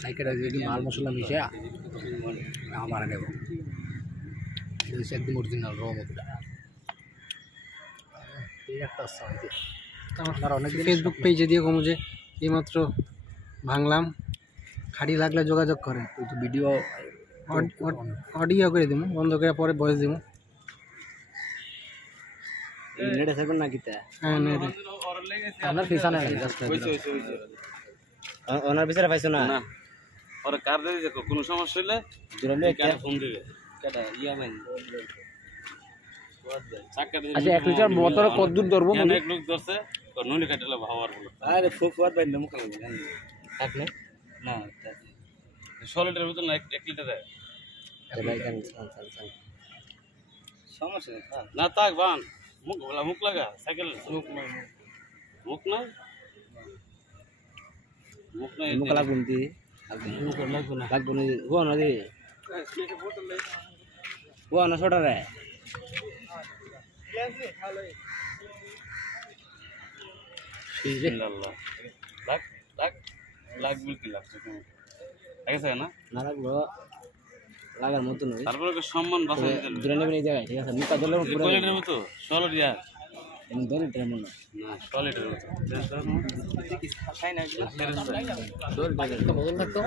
সাইকেলে যদি মাল মশলা মিশে আমার নেব একদম অরিজিনাল র মধ্যে এই একটা আমার অনেক ফেসবুক পেজে দিয়ে কমু যে এইমাত্র ভাঙলাম খাড়ি লাগলে যোগাযোগ করেন ভিডিও অডিও করে দিব বন্ধ করে পরে ভয়েস দিব নেড়ে থাকুন না কিতা হ্যাঁ নেড়ে আমার পিছনে ওনার পিছনে পাইছো না ওরা কার দিয়ে দেখো কোনো সমস্যা হলে জুড়লে কার ফোন দিবে কেডা ইয়ামেন আচ্ছা 1 লিটার বোতল কত দূর ধরবো এক লোক ধরছে নলি কাটলে ভাবার বলো আরে ফুফুয়াত ভাই মুখ লাগবে এক না না 100 লিটারের বোতল না 1 লিটার দেয় সমস্যা না তাক বান মুখ লাগা সাইকেল মুখ না মুখ লাগুন দি লাগবো না ও না দি ও না ছোট রে আল্লাহ লাগ লাগ লাগ বলতে লাগছে তুমি লাগছে না না লাগলো লাগার মতো নয় তারপরে সম্মান বাঁচাই দিতে দূরে নেবেন এই জায়গায় ঠিক আছে নিকা দলের পুরো কোয়ালিটির মতো 16 রিয়াল এমন দলে ট্রেন না না কোয়ালিটির মতো খাই না 16 টাকা বদল থাকতো